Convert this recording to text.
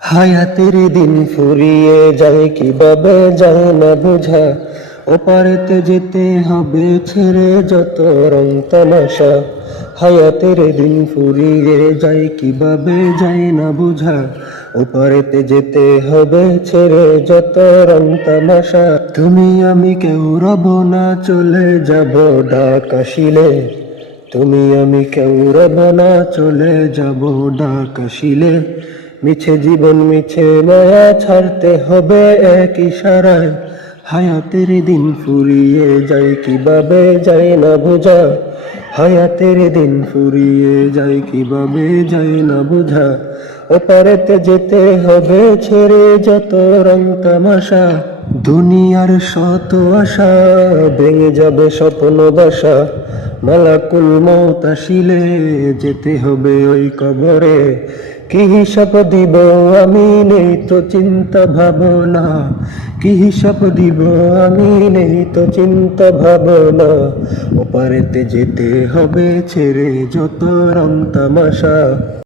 হায়াতের দিন ফুরিয়ে যায় কিভাবে যায় না বোঝা, ওপারেতে যেতে হবে ছেড়ে যত রং তামাশা। হায়াতের দিন ফুরিয়ে যায় কিভাবে যায় না বোঝা, ওপারেতে যেতে হবে ছেড়ে যত রং তামাশা। তুমি আমি কেউ রব না, চলে যাব ডাক আসিলে। তুমি আমি কেউ রব না, চলে যাব ডাক আসিলে। মিছে জীবন মিছে মায়া ছাড়তে হবে এক ইশারায়। হায়াতের দিন ফুরিয়ে যায় কিভাবে যায় না বোঝা, হায়াতের দিন ফুরিয়ে যায় কিভাবে যায় না বোঝা। ওপারেতে যেতে হবে ছেড়ে যত রং তামাশা। দুনিয়ার শত আশা ভেঙে যাবে স্বপ্ন বাসা। মালাকুল মউত আসিলে যেতে হবে ওই কবরে। কি হিসাব দিব আমি, নেই তো চিন্তা ভাবনা। কি হিসাব দিব আমি, নেই তো চিন্তা ভাবনা। ওপারেতে যেতে হবে ছেড়ে যত রং তামাশা।